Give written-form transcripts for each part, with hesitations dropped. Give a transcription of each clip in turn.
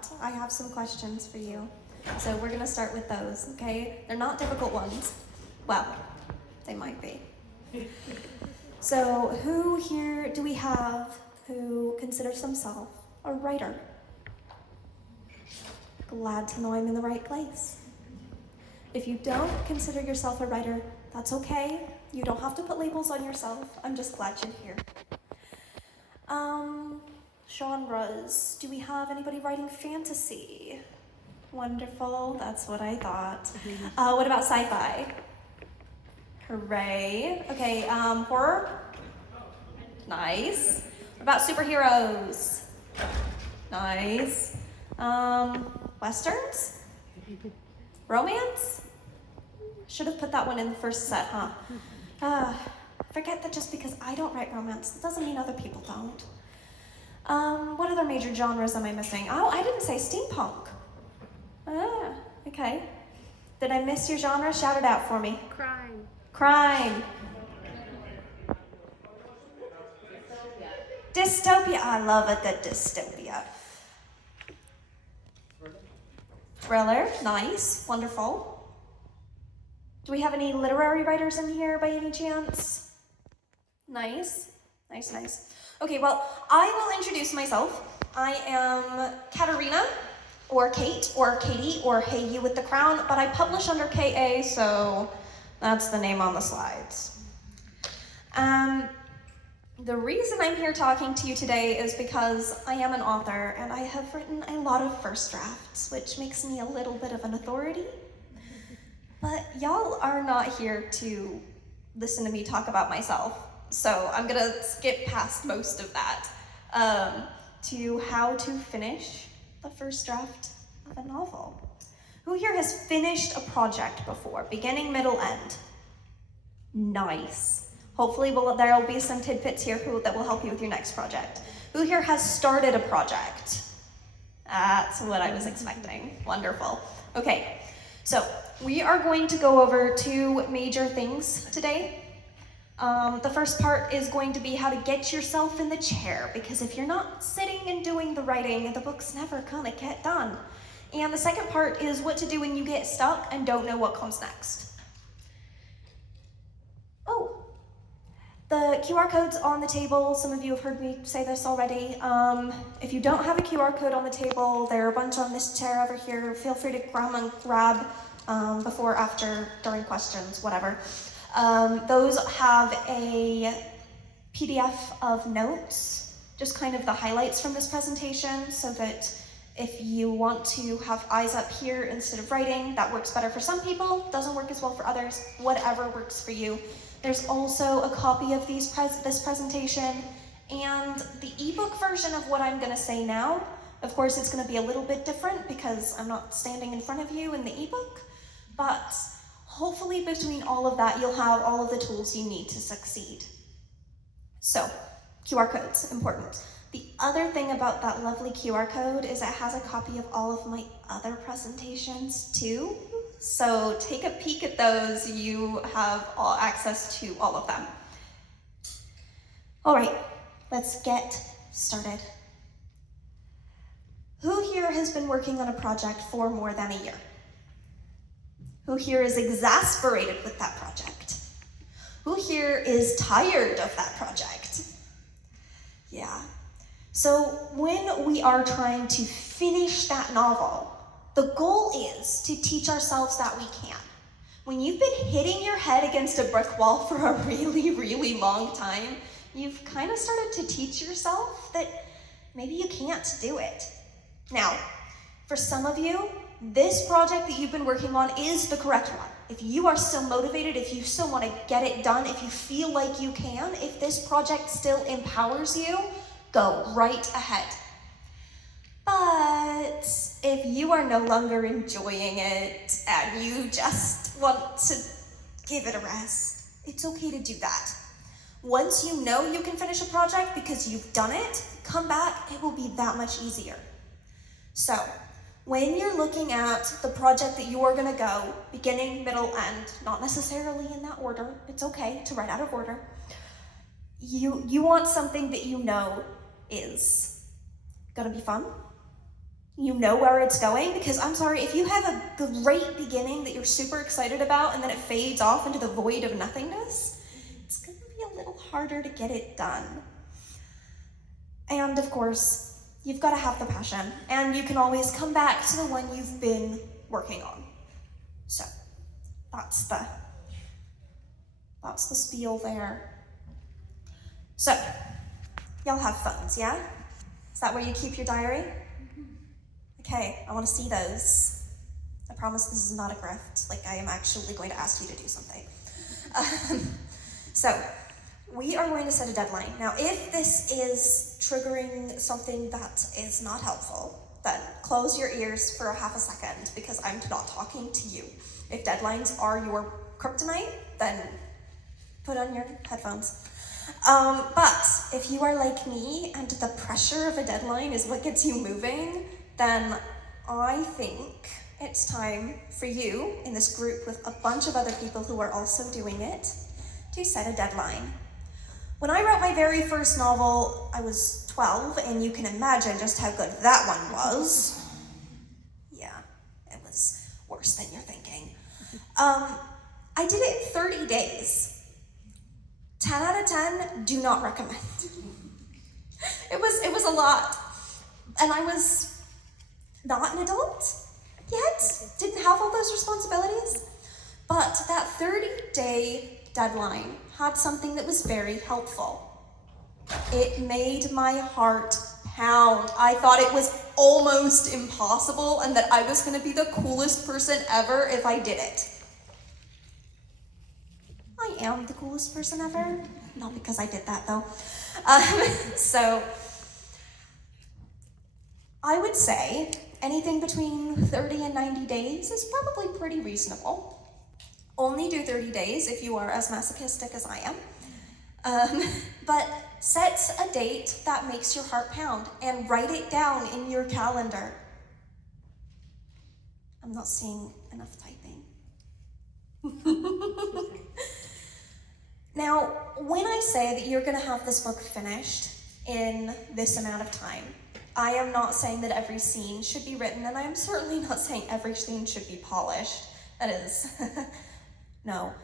that, I have some questions for you. So we're gonna start with those, okay? They're not difficult ones. Well, they might be. So who here do we have who considers themselves a writer? Glad to know I'm in the right place. If you don't consider yourself a writer, that's okay. You don't have to put labels on yourself. I'm just glad you're here. Genres. Do we have anybody writing fantasy? Wonderful, that's what I thought. What about sci-fi? Hooray. Okay, horror? Nice. What about superheroes? Nice. Westerns? Romance? Should have put that one in the first set, huh? Forget that just because I don't write romance, that doesn't mean other people don't. What other major genres am I missing? Oh, I didn't say steampunk. Okay. Did I miss your genre? Shout it out for me. Crime. Crime. Dystopia. I love a good dystopia. Thriller. Nice. Wonderful. Do we have any literary writers in here by any chance? Nice. Nice, nice. Okay, well, I will introduce myself. I am Katerina, or Kate, or Katie, or Hey You with the Crown, but I publish under KA, so that's the name on the slides. The reason I'm here talking to you today is because I am an author, and I have written a lot of first drafts, which makes me a little bit of an authority. But y'all are not here to listen to me talk about myself. So I'm gonna skip past most of that to how to finish the first draft of a novel. Who here has finished a project before, beginning, middle, end? Nice. Hopefully there'll be some tidbits here that will help you with your next project. Who here has started a project? That's what I was expecting. Wonderful. Okay, so we are going to go over two major things today. The first part is going to be how to get yourself in the chair, because if you're not sitting and doing the writing, the book's never gonna get done. And the second part is what to do when you get stuck and don't know what comes next. Oh, the QR code's on the table. Some of you have heard me say this already. If you don't have a QR code on the table, there are a bunch on this chair over here. Feel free to grab before, after, during questions, whatever. Those have a PDF of notes, just kind of the highlights from this presentation, so that if you want to have eyes up here instead of writing, that works better for some people, doesn't work as well for others, whatever works for you. There's also a copy of this presentation and the ebook version of what I'm gonna say now. Of course, it's gonna be a little bit different because I'm not standing in front of you in the ebook, but hopefully between all of that, you'll have all of the tools you need to succeed. So, QR codes, important. The other thing about that lovely QR code is it has a copy of all of my other presentations too. So take a peek at those, you have all access to all of them. All right, let's get started. Who here has been working on a project for more than a year? Who here is exasperated with that project? Who here is tired of that project? Yeah. So when we are trying to finish that novel, the goal is to teach ourselves that we can. When you've been hitting your head against a brick wall for a really, really long time, you've kind of started to teach yourself that maybe you can't do it. Now, for some of you, this project that you've been working on is the correct one. If you are still motivated, if you still want to get it done, if you feel like you can, if this project still empowers you, go right ahead. But if you are no longer enjoying it and you just want to give it a rest, it's okay to do that. Once you know you can finish a project because you've done it, come back, it will be that much easier. So, when you're looking at the project that you are gonna go, beginning, middle, end, not necessarily in that order, it's okay to write out of order, you want something that you know is gonna be fun, you know where it's going, because I'm sorry, if you have a great beginning that you're super excited about and then it fades off into the void of nothingness, it's gonna be a little harder to get it done. And of course, you've got to have the passion, and you can always come back to the one you've been working on. So that's the spiel there. So y'all have phones, yeah? Is that where you keep your diary? Okay, I want to see those. I promise this is not a grift. Like, I am actually going to ask you to do something. So, we are going to set a deadline. Now, if this is triggering something that is not helpful, then close your ears for a half a second, because I'm not talking to you. If deadlines are your kryptonite, then put on your headphones. But if you are like me and the pressure of a deadline is what gets you moving, then I think it's time for you, in this group with a bunch of other people who are also doing it, to set a deadline. When I wrote my very first novel, I was 12, and you can imagine just how good that one was. Yeah, it was worse than you're thinking. I did it in 30 days. 10 out of 10, do not recommend. It was a lot. And I was not an adult yet, didn't have all those responsibilities. But that 30-day deadline had something that was very helpful. It made my heart pound. I thought it was almost impossible and that I was going to be the coolest person ever if I did it. I am the coolest person ever. Not because I did that, though. So I would say anything between 30 and 90 days is probably pretty reasonable. Only do 30 days if you are as masochistic as I am. But set a date that makes your heart pound and write it down in your calendar. I'm not seeing enough typing. Now, when I say that you're going to have this book finished in this amount of time, I am not saying that every scene should be written, and I am certainly not saying every scene should be polished. That is, no.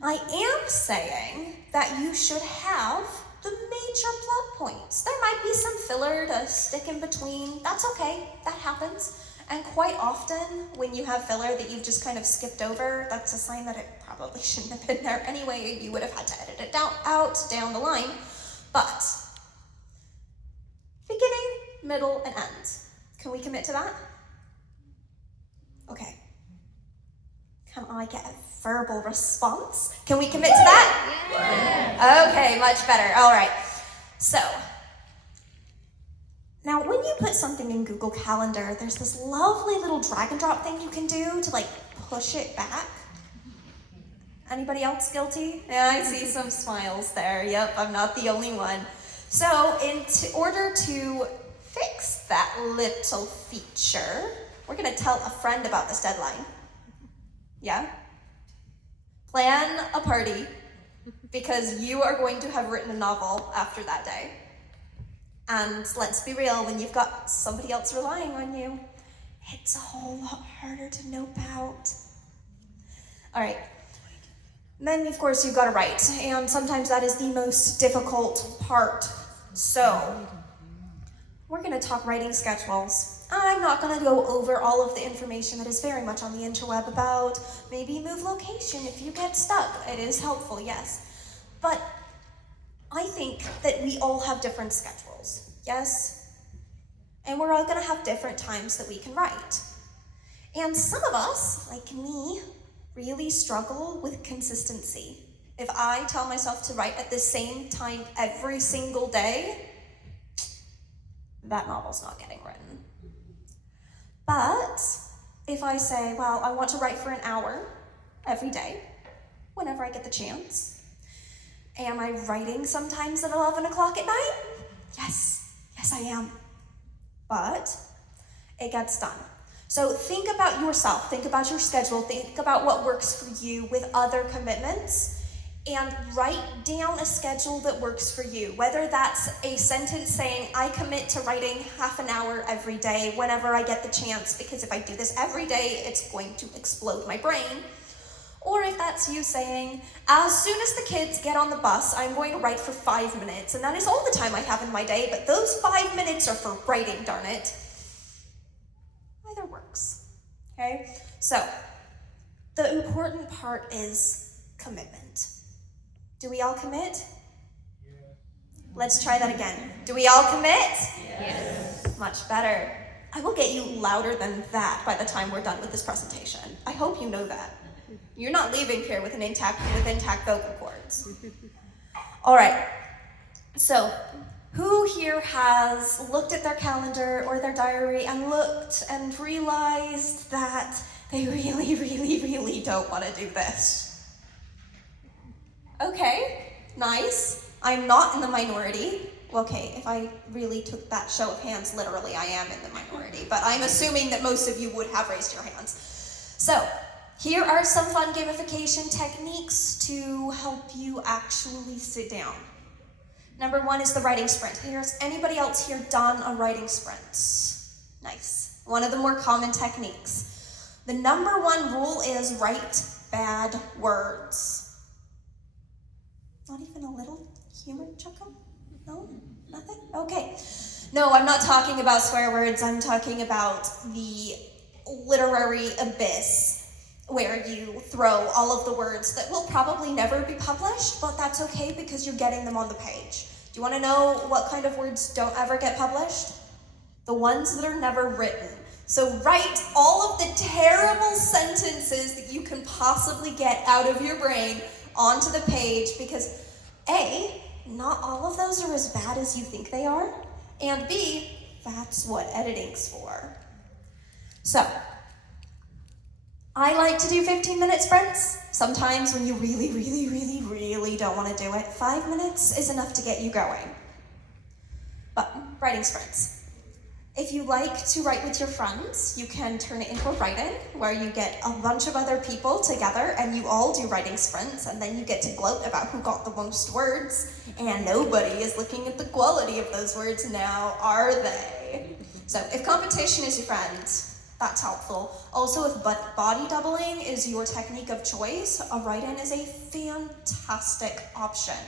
I am saying that you should have the major plot points. There might be some filler to stick in between. That's okay, that happens. And quite often, when you have filler that you've just kind of skipped over, that's a sign that it probably shouldn't have been there anyway. You would have had to edit it down the line. But beginning, middle, and end. Can we commit to that? Okay. Can I get a verbal response? Can we commit to that? Yeah. Okay, much better. All right. So, now when you put something in Google Calendar, there's this lovely little drag and drop thing you can do to like push it back. Anybody else guilty? Yeah, I see some smiles there. Yep, I'm not the only one. So in order to fix that little feature, we're gonna tell a friend about this deadline. Yeah? Plan a party, because you are going to have written a novel after that day. And let's be real, when you've got somebody else relying on you, it's a whole lot harder to nope out. All right. Then, of course, you've got to write, and sometimes that is the most difficult part. So, we're going to talk writing schedules. I'm not going to go over all of the information that is very much on the interweb about maybe move location if you get stuck. It is helpful, yes. But I think that we all have different schedules, yes? And we're all going to have different times that we can write. And some of us, like me, really struggle with consistency. If I tell myself to write at the same time every single day, that novel's not getting written. But if I say, well, I want to write for an hour every day, whenever I get the chance, am I writing sometimes at 11 o'clock at night? Yes, I am. But it gets done. So think about yourself, think about your schedule, think about what works for you with other commitments, and write down a schedule that works for you. Whether that's a sentence saying, I commit to writing half an hour every day whenever I get the chance, because if I do this every day, it's going to explode my brain. Or if that's you saying, as soon as the kids get on the bus, I'm going to write for 5 minutes, and that is all the time I have in my day, but those 5 minutes are for writing, darn it. Either works, okay? So, the important part is commitment. Do we all commit? Yeah. Let's try that again. Do we all commit? Yes. Much better. I will get you louder than that by the time we're done with this presentation. I hope you know that. You're not leaving here with intact vocal cords. All right. So, who here has looked at their calendar or their diary and looked and realized that they really, really, really don't want to do this? Okay, nice. I'm not in the minority. Well, okay, if I really took that show of hands literally, I am in the minority, but I'm assuming that most of you would have raised your hands. So, here are some fun gamification techniques to help you actually sit down. Number 1 is the writing sprint. Has anybody else here done a writing sprint? Nice. One of the more common techniques. The number 1 rule is write bad words. Not even a little humor chuckle? No? Nothing? Okay. No, I'm not talking about swear words. I'm talking about the literary abyss where you throw all of the words that will probably never be published, but that's okay because you're getting them on the page. Do you want to know what kind of words don't ever get published? The ones that are never written. So write all of the terrible sentences that you can possibly get out of your brain onto the page, because A, not all of those are as bad as you think they are, and B, that's what editing's for. So, I like to do 15-minute sprints. Sometimes when you really, really, really, really don't want to do it, 5 minutes is enough to get you going. But writing sprints. If you like to write with your friends, you can turn it into a write-in where you get a bunch of other people together and you all do writing sprints, and then you get to gloat about who got the most words, and nobody is looking at the quality of those words now, are they? So if competition is your friend, that's helpful. Also, if body doubling is your technique of choice, a write-in is a fantastic option.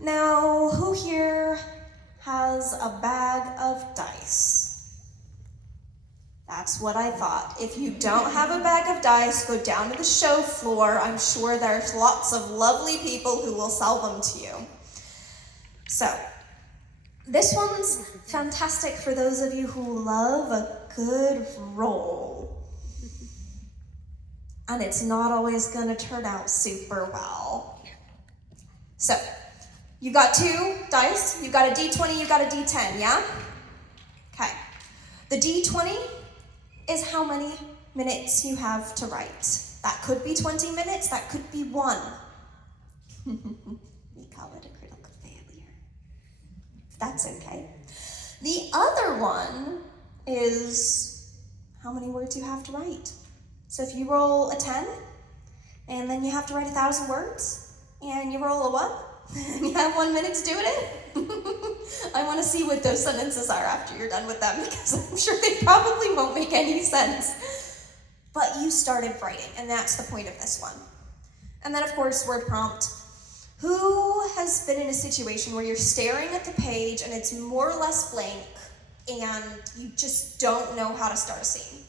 Now, who here has a bag of dice? That's what I thought. If you don't have a bag of dice, go down to the show floor. I'm sure there's lots of lovely people who will sell them to you. So, this one's fantastic for those of you who love a good roll. And it's not always going to turn out super well. So, you've got 2 dice, you've got a D20, you've got a D10, yeah? Okay. The D20 is how many minutes you have to write. That could be 20 minutes, that could be 1. We call it a critical failure. That's okay. The other one is how many words you have to write. So if you roll a 10, and then you have to write 1,000 words, and you roll a 1, you have 1 minute to do it. I want to see what those sentences are after you're done with them, because I'm sure they probably won't make any sense. But you started writing, and that's the point of this one. And then, of course, word prompt. Who has been in a situation where you're staring at the page and it's more or less blank, and you just don't know how to start a scene?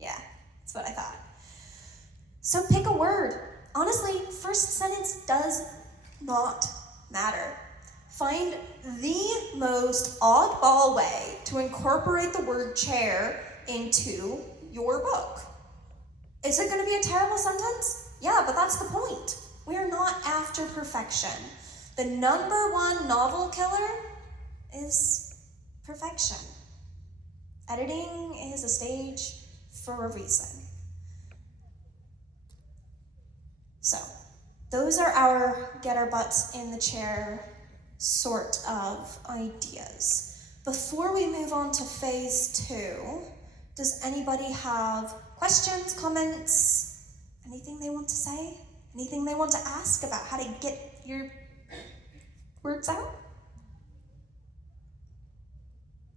Yeah, that's what I thought. So pick a word. Honestly, first sentence does not matter. Find the most oddball way to incorporate the word chair into your book. Is it going to be a terrible sentence? Yeah, but that's the point. We're not after perfection. The number 1 novel killer is perfection. Editing is a stage for a reason. So, those are our get our butts in the chair sort of ideas. Before we move on to phase 2, does anybody have questions, comments, anything they want to say? Anything they want to ask about how to get your words out?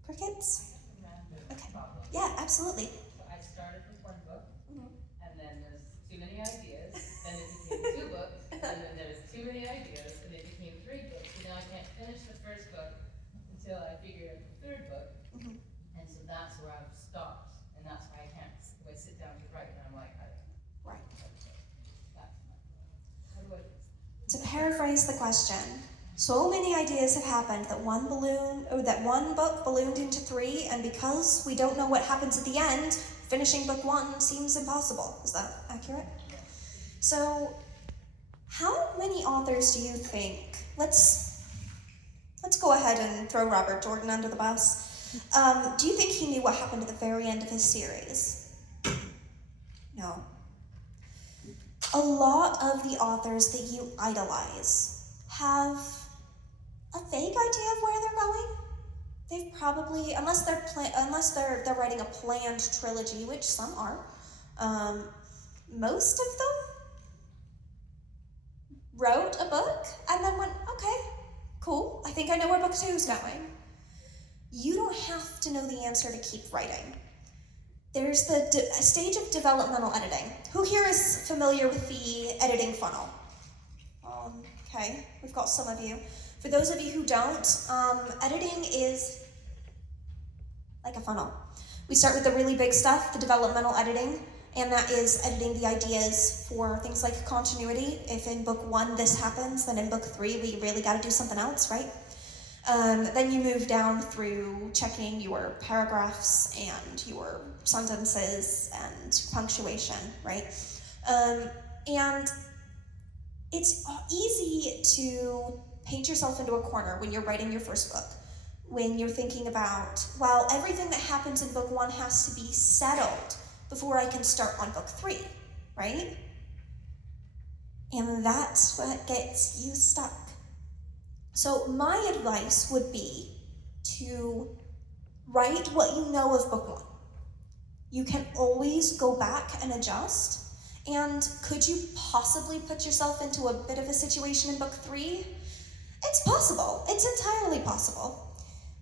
Crickets? Okay. Yeah, absolutely. So I started with one book, and then there's too many ideas, then it became 2 books, and then there's too many ideas, and it became 3 books. So now I can't finish the first book until I figure out the 3rd book, and so that's where I've stopped, and that's why I can't sit down to write, and I'm like, Right. that's my, how do I fix it? To paraphrase the question, so many ideas have happened that one book ballooned into 3, and because we don't know what happens at the end, finishing book 1 seems impossible. Is that accurate? So, how many authors do you think? Let's go ahead and throw Robert Jordan under the bus. Do you think he knew what happened at the very end of his series? No. A lot of the authors that you idolize have a vague idea of where they're going. They've probably, unless they're writing a planned trilogy, which some are, most of them wrote a book and then went, okay, cool, I think I know where book 2 is going. You don't have to know the answer to keep writing. There's the stage of developmental editing. Who here is familiar with the editing funnel? Okay, we've got some of you. For those of you who don't, editing is like a funnel. We start with the really big stuff, the developmental editing, and that is editing the ideas for things like continuity. If in book 1 this happens, then in book 3 we really got to do something else, right? Then you move down through checking your paragraphs and your sentences and punctuation, right? And it's easy to paint yourself into a corner when you're writing your first book, when you're thinking about, well, everything that happens in book 1 has to be settled before I can start on book 3, right? And that's what gets you stuck. So my advice would be to write what you know of book 1. You can always go back and adjust. And could you possibly put yourself into a bit of a situation in book 3? It's possible. It's entirely possible.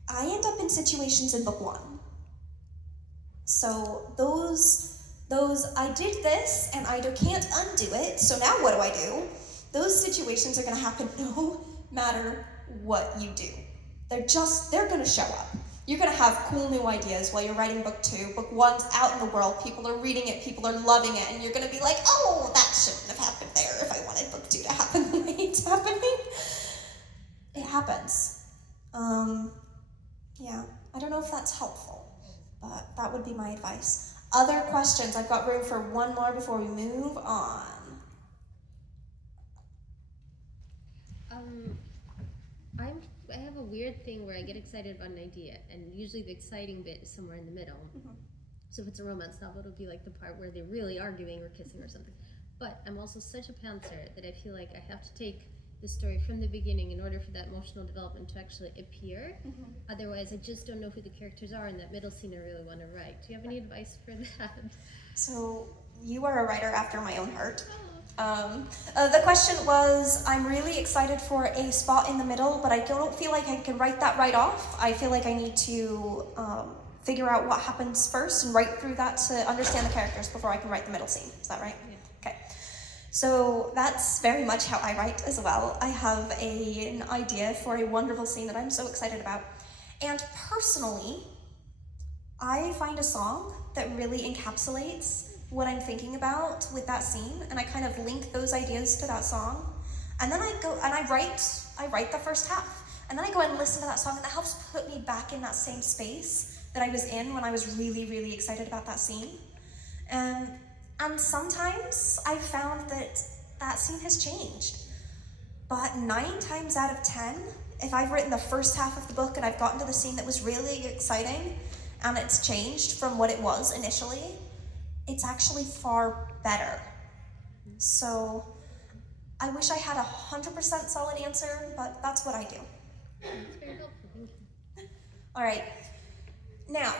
I end up in situations in book 1. So those I did this and I can't undo it, so now what do? Those situations are going to happen no matter what you do. They're going to show up. You're going to have cool new ideas while you're writing book 2. Book 1's out in the world. People are reading it. People are loving it. And you're going to be like, oh, that shouldn't have happened there if I wanted book 2 to happen the way it's happening. It happens. Yeah, I don't know if that's helpful, but that would be my advice. Other questions? I've got room for one more before we move on. I have a weird thing where I get excited about an idea, and usually the exciting bit is somewhere in the middle. So if it's a romance novel, it'll be like the part where they're really arguing or kissing or something. But I'm also such a pantser that I feel like I have to take the story from the beginning in order for that emotional development to actually appear. Otherwise, I just don't know who the characters are in that middle scene I really want to write. Do you have any advice for that? So you are a writer after my own heart. The question was, I'm really excited for a spot in the middle, but I don't feel like I can write that right off. I feel like I need to figure out what happens first and write through that to understand the characters before I can write the middle scene. Is that right? Yeah. Okay. So that's very much how I write as well. I have an idea for a wonderful scene that I'm so excited about. And personally, I find a song that really encapsulates what I'm thinking about with that scene, and I kind of link those ideas to that song. And then I go and I write the first half. And then I go and listen to that song, and that helps put me back in that same space that I was in when I was really, really excited about that scene. And sometimes I've found that that scene has changed. But 9 times out of 10, if I've written the first half of the book and I've gotten to the scene that was really exciting and it's changed from what it was initially, it's actually far better. So I wish I had 100% solid answer, but that's what I do. That's very helpful, thank you. All right. Now,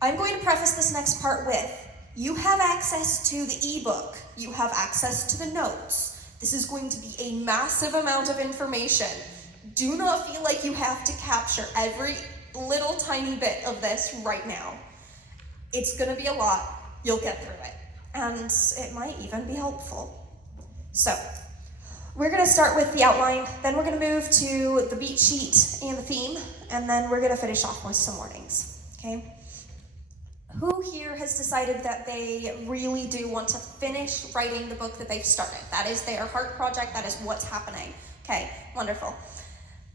I'm going to preface this next part with, you have access to the ebook, you have access to the notes, This is going to be a massive amount of information. Do not feel like you have to capture every little tiny bit of this right now. It's gonna be a lot. You'll get through it. And it might even be helpful. So, we're gonna start with the outline, then we're gonna move to the beat sheet and the theme, and then we're gonna finish off with some warnings, okay? Who here has decided that they really do want to finish writing the book that they've started? That is their heart project, that is what's happening. Okay, wonderful.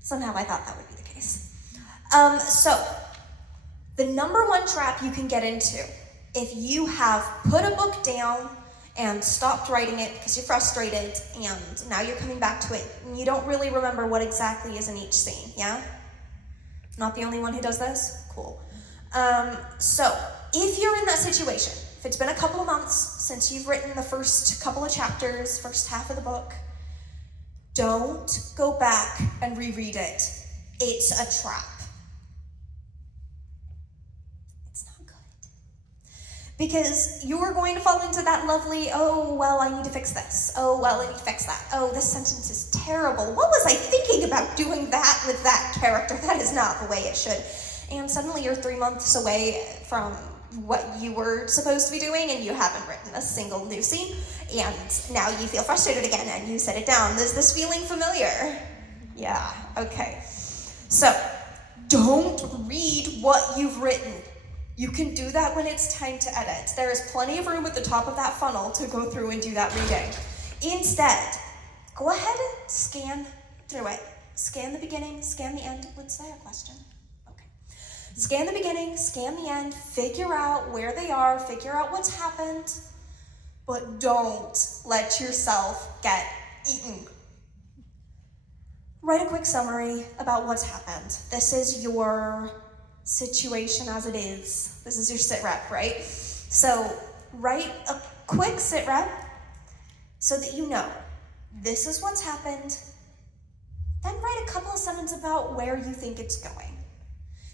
Somehow I thought that would be the case. So, the number one trap you can get into, if you have put a book down and stopped writing it because you're frustrated and now you're coming back to it and you don't really remember what exactly is in each scene, yeah? Not the only one who does this? Cool. So, if you're in that situation, if it's been a couple of months since you've written the first couple of chapters, first half of the book, don't go back and reread it. It's a trap. It's not good. Because you're going to fall into that lovely, oh, well, I need to fix this. Oh, well, I need to fix that. Oh, this sentence is terrible. What was I thinking about doing that with that character? That is not the way it should. And suddenly you're 3 months away from what you were supposed to be doing and you haven't written a single new scene. And now you feel frustrated again and you set it down. Is this feeling familiar? Yeah, okay. So, don't read what you've written. You can do that when it's time to edit. There is plenty of room at the top of that funnel to go through and do that reading. Instead, go ahead and scan through it. Scan the beginning, scan the end. Was there a question? Okay. Scan the beginning, scan the end, figure out where they are, figure out what's happened, but don't let yourself get eaten. Write a quick summary about what's happened. This is your situation as it is. This is your sit rep, right? So write a quick sit rep so that you know this is what's happened. Then write a couple of sentences about where you think it's going.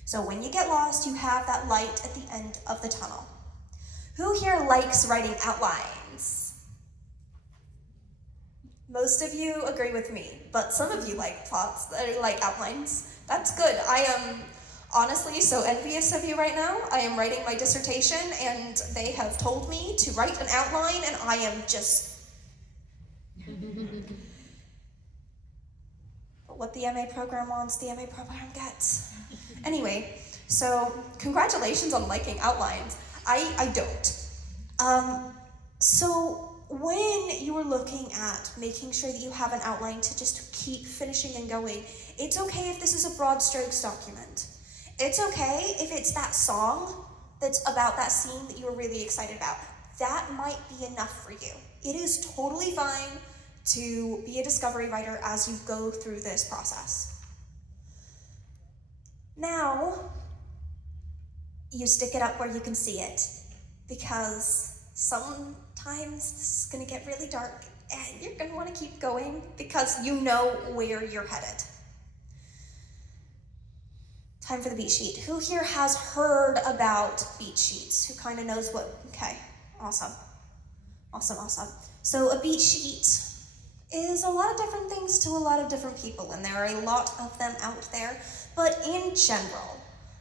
So when you get lost, you have that light at the end of the tunnel. Who here likes writing outlines? Most of you agree with me, but some of you like plots, like outlines. That's good. I am honestly so envious of you right now. I am writing my dissertation and they have told me to write an outline and I am just... But what the MA program wants, the MA program gets. Anyway, so congratulations on liking outlines. I don't. So when you are looking at making sure that you have an outline to just keep finishing and going, it's okay if this is a broad strokes document. It's okay if it's that song that's about that scene that you were really excited about. That might be enough for you. It is totally fine to be a discovery writer as you go through this process. Now, you stick it up where you can see it, because sometimes this is gonna get really dark and you're gonna wanna keep going because you know where you're headed. Time for the beat sheet. Who here has heard about beat sheets? Who kind of knows what, okay, awesome. Awesome. So a beat sheet is a lot of different things to a lot of different people, and there are a lot of them out there, but in general,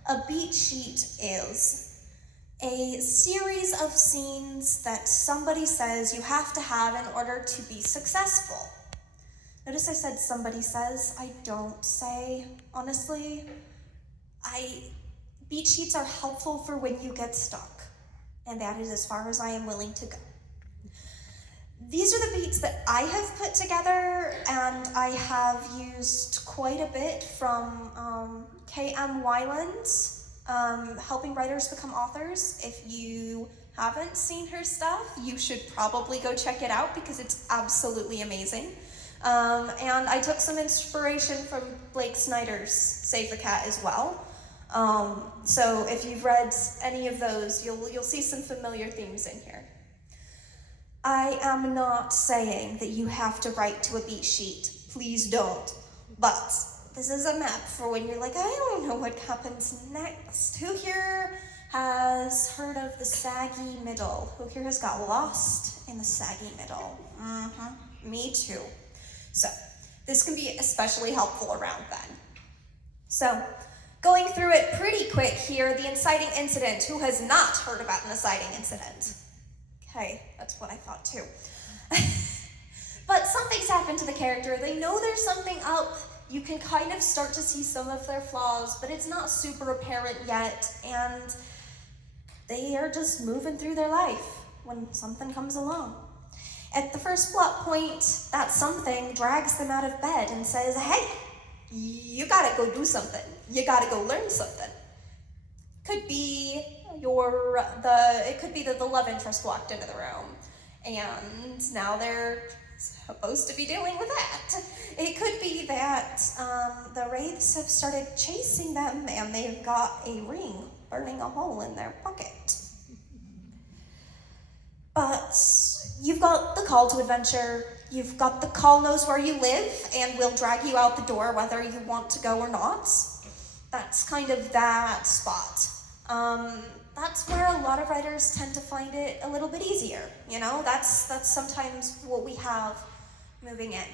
a beat sheet is a series of scenes that somebody says you have to have in order to be successful. Notice I said somebody says, I don't say, honestly. Beat sheets are helpful for when you get stuck, and that is as far as I am willing to go. These are the beats that I have put together, and I have used quite a bit from K.M. Weiland's Helping Writers Become Authors. If you haven't seen her stuff, you should probably go check it out because it's absolutely amazing. And I took some inspiration from Blake Snyder's Save the Cat as well. So if you've read any of those, you'll see some familiar themes in here. I am not saying that you have to write to a beat sheet. Please don't. But this is a map for when you're like, I don't know what happens next. Who here has heard of the saggy middle? Who here has got lost in the saggy middle? Me too. So, this can be especially helpful around then. So, going through it pretty quick here, the inciting incident. Who has not heard about an inciting incident? Okay, that's what I thought too. But something's happened to the character. They know there's something up. You can kind of start to see some of their flaws, but it's not super apparent yet, and they are just moving through their life when something comes along. At the first plot point, that something drags them out of bed and says, hey, you gotta go do something. You gotta go learn something. Could be it could be that the love interest walked into the room, and now they're supposed to be dealing with that. It could be that the wraiths have started chasing them, and they've got a ring burning a hole in their pocket. But you've got the call to adventure. You've got the call knows where you live and will drag you out the door whether you want to go or not. That's kind of that spot. That's where a lot of writers tend to find it a little bit easier. You know, that's sometimes what we have moving in.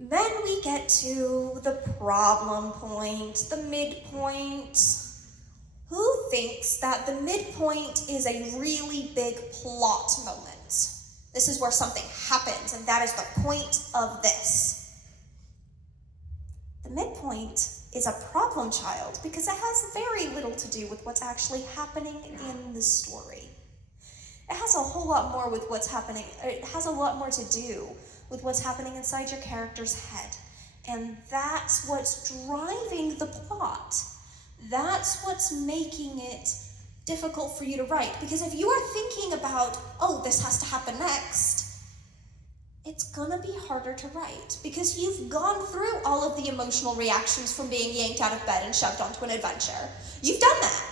Then we get to the problem point, the midpoint. Who thinks that the midpoint is a really big plot moment? This is where something happens, and that is the point of this. The midpoint is a problem child because it has very little to do with what's actually happening in the story. It has a whole lot more with what's happening. It has a lot more to do with what's happening inside your character's head. And that's what's driving the plot. That's what's making it difficult for you to write. Because if you are thinking about, oh, this has to happen next, it's gonna be harder to write because you've gone through all of the emotional reactions from being yanked out of bed and shoved onto an adventure. You've done that.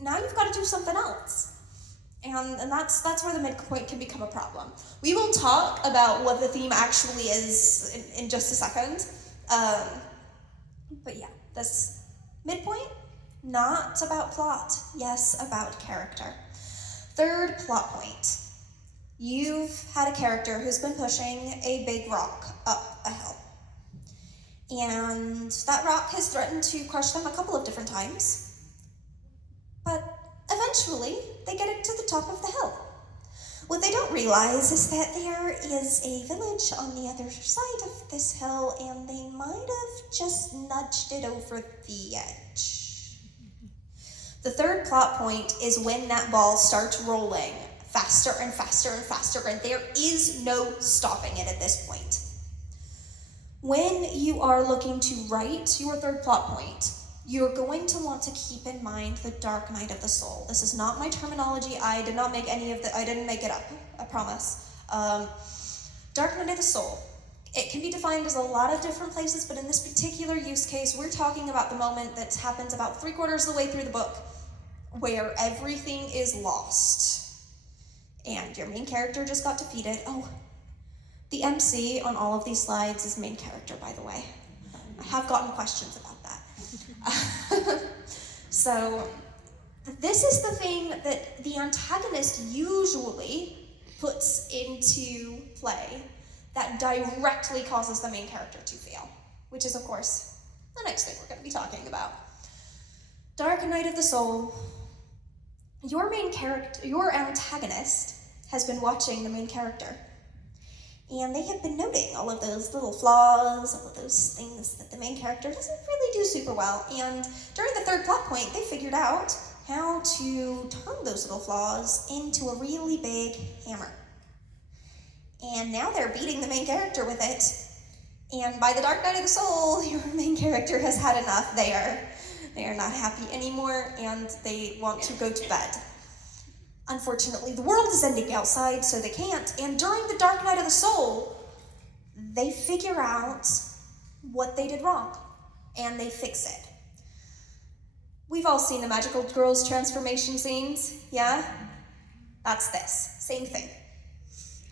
Now you've got to do something else. And that's where the midpoint can become a problem. We will talk about what the theme actually is in just a second. But yeah, this midpoint, not about plot, yes, about character. Third plot point. You've had a character who's been pushing a big rock up a hill. And that rock has threatened to crush them a couple of different times. But eventually, they get it to the top of the hill. What they don't realize is that there is a village on the other side of this hill, and they might have just nudged it over the edge. The third plot point is when that ball starts rolling faster and faster and faster, and there is no stopping it at this point. When you are looking to write your third plot point, you're going to want to keep in mind the dark night of the soul. This is not my terminology. I did not make I didn't make it up, I promise. Dark night of the soul. It can be defined as a lot of different places, but in this particular use case, we're talking about the moment that happens about 3/4 of the way through the book, where everything is lost. And your main character just got defeated. Oh, the MC on all of these slides is main character, by the way. I have gotten questions about that. So, this is the thing that the antagonist usually puts into play that directly causes the main character to fail, which is, of course, the next thing we're going to be talking about. Dark Night of the Soul. Your main character, your antagonist, has been watching the main character. And they have been noting all of those little flaws, all of those things that the main character doesn't really do super well. And during the third plot point, they figured out how to turn those little flaws into a really big hammer. And now they're beating the main character with it. And by the Dark Night of the Soul, your main character has had enough. They are not happy anymore, and they want to go to bed. Unfortunately, the world is ending outside, so they can't. And during the Dark Night of the Soul, they figure out what they did wrong, and they fix it. We've all seen the Magical Girls transformation scenes, yeah? That's this, same thing.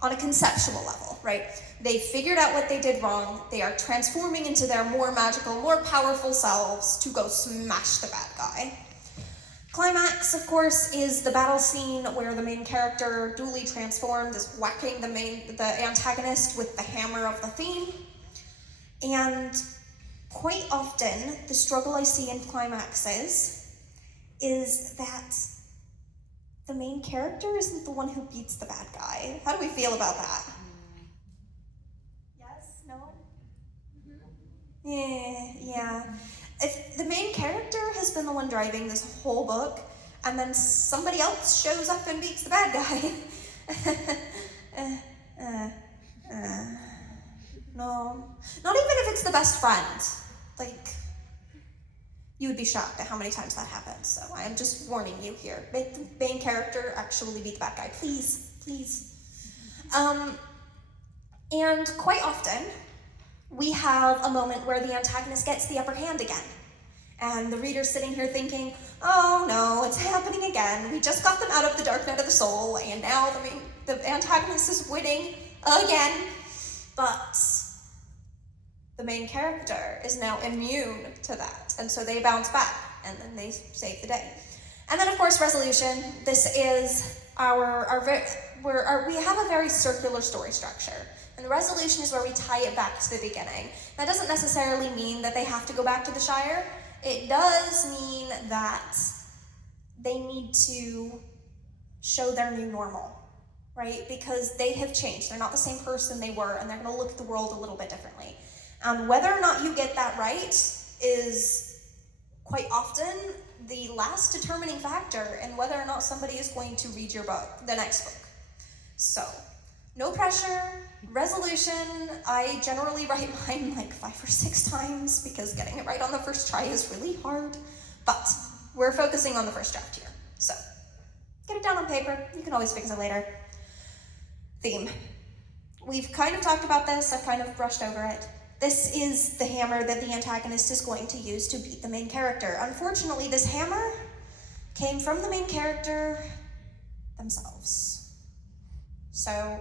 On a conceptual level, right? They figured out what they did wrong. They are transforming into their more magical, more powerful selves to go smash the bad guy. Climax, of course, is the battle scene where the main character, duly transformed, is whacking the antagonist with the hammer of the theme. And quite often, the struggle I see in climaxes is that the main character isn't the one who beats the bad guy. How do we feel about that? Yes? No? Yeah. If the main character has been the one driving this whole book, and then somebody else shows up and beats the bad guy. No. Not even if it's the best friend. Like, you would be shocked at how many times that happens. So I am just warning you here. Make the main character actually beat the bad guy. Please, please. And quite often, we have a moment where the antagonist gets the upper hand again. And the reader's sitting here thinking, oh no, it's happening again. We just got them out of the dark night of the soul, and now the antagonist is winning again. But the main character is now immune to that, and so they bounce back, and then they save the day. And then, of course, resolution. This is we have a very circular story structure. And the resolution is where we tie it back to the beginning. That doesn't necessarily mean that they have to go back to the Shire. It does mean that they need to show their new normal, right? Because they have changed. They're not the same person they were, and they're going to look at the world a little bit differently. And whether or not you get that right is quite often the last determining factor in whether or not somebody is going to read your book, the next book. So, no pressure. Resolution, I generally write mine like 5 or 6 times because getting it right on the first try is really hard. But we're focusing on the first draft here. So, get it down on paper. You can always fix it later. Theme. We've kind of talked about this. I've kind of brushed over it. This is the hammer that the antagonist is going to use to beat the main character. Unfortunately, this hammer came from the main character themselves. So,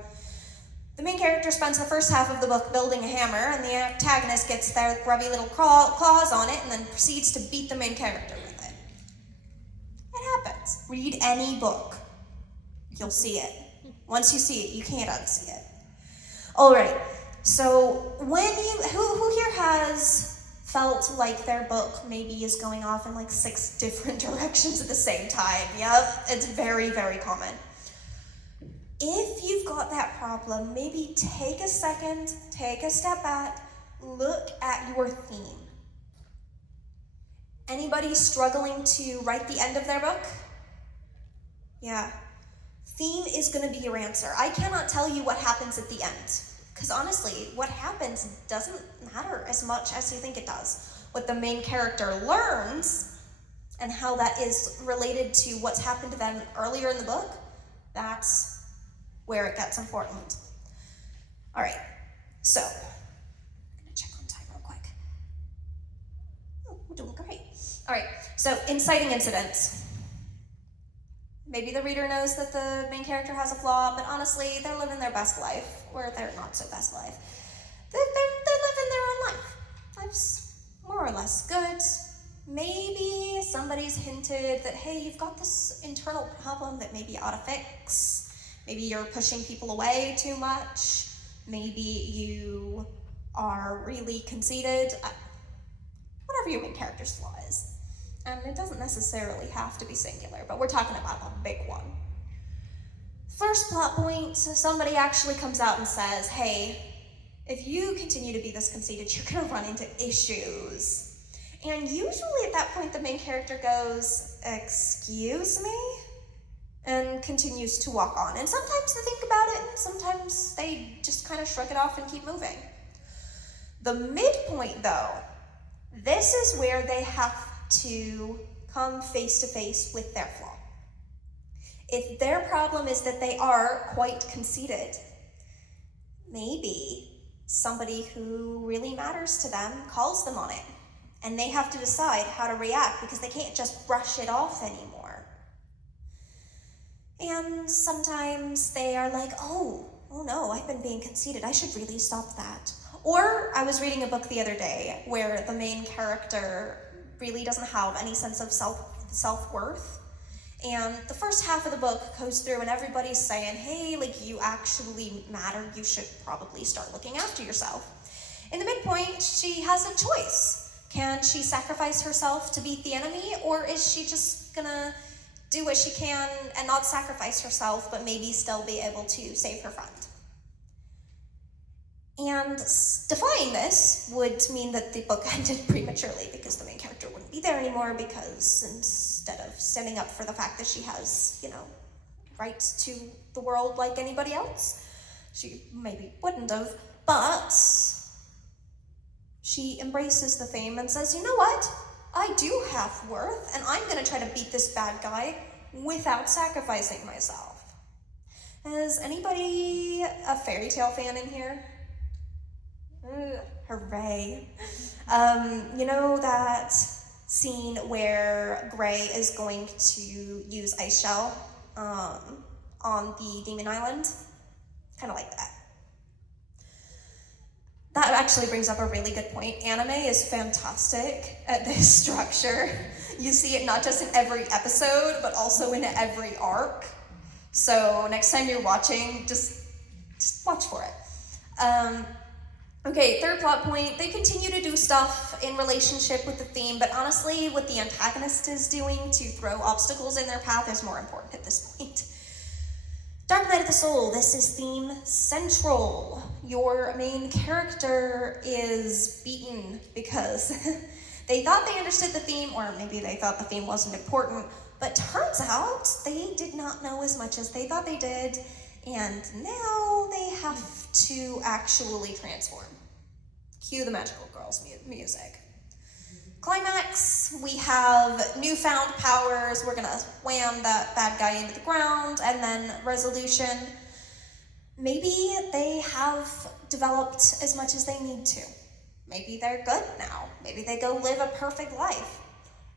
the main character spends the first half of the book building a hammer, and the antagonist gets their grubby little claws on it and then proceeds to beat the main character with it. It happens. Read any book. You'll see it. Once you see it, you can't unsee it. All right. So who here has felt like their book maybe is going off in like 6 different directions at the same time? Yep, it's very, very common. If you've got that problem, maybe take a second, take a step back, look at your theme. Anybody struggling to write the end of their book? Yeah. Theme is going to be your answer. I cannot tell you what happens at the end. Because honestly, what happens doesn't matter as much as you think it does. What the main character learns and how that is related to what's happened to them earlier in the book, that's where it gets important. All right, so I'm gonna check on time real quick. Oh, we're doing great. All right, so inciting incidents. Maybe the reader knows that the main character has a flaw, but honestly, they're living their best life, or their not so best life. They're living their own life. Life's more or less good. Maybe somebody's hinted that, hey, you've got this internal problem that maybe you ought to fix. Maybe you're pushing people away too much. Maybe you are really conceited. Whatever your main character's flaw is. And it doesn't necessarily have to be singular, but we're talking about the big one. First plot point, somebody actually comes out and says, hey, if you continue to be this conceited, you're gonna run into issues. And usually at that point, the main character goes, excuse me? And continues to walk on. And sometimes they think about it, and sometimes they just kind of shrug it off and keep moving. The midpoint, though, this is where they have to come face to face with their flaw. If their problem is that they are quite conceited, maybe somebody who really matters to them calls them on it, and they have to decide how to react because they can't just brush it off anymore. And sometimes they are like, oh no, I've been being conceited, I should really stop that. Or I was reading a book the other day where the main character really doesn't have any sense of self-worth, And the first half of the book goes through and everybody's saying, hey, like, you actually matter. You should probably start looking after yourself. In the midpoint, she has a choice. Can she sacrifice herself to beat the enemy, or is she just gonna do what she can and not sacrifice herself, but maybe still be able to save her friend? And defying this would mean that the book ended prematurely because the main character wouldn't be there anymore, because instead of standing up for the fact that she has, rights to the world like anybody else, she maybe wouldn't have, but she embraces the fame and says, you know what? I do have worth, and I'm gonna try to beat this bad guy without sacrificing myself. Is anybody a fairy tale fan in here? Hooray. You know that scene where Gray is going to use Ice Shell on the Demon Island? Kind of like that. That actually brings up a really good point. Anime is fantastic at this structure. You see it not just in every episode, but also in every arc. So next time you're watching, just watch for it. Okay, third plot point, they continue to do stuff in relationship with the theme, but honestly, what the antagonist is doing to throw obstacles in their path is more important at this point. Dark Night of the Soul, this is theme central. Your main character is beaten because they thought they understood the theme, or maybe they thought the theme wasn't important, but turns out they did not know as much as they thought they did, and now they have to actually transform. Cue the Magical Girls music. Climax, we have newfound powers. We're gonna wham that bad guy into the ground, and then resolution. Maybe they have developed as much as they need to. Maybe they're good now. Maybe they go live a perfect life.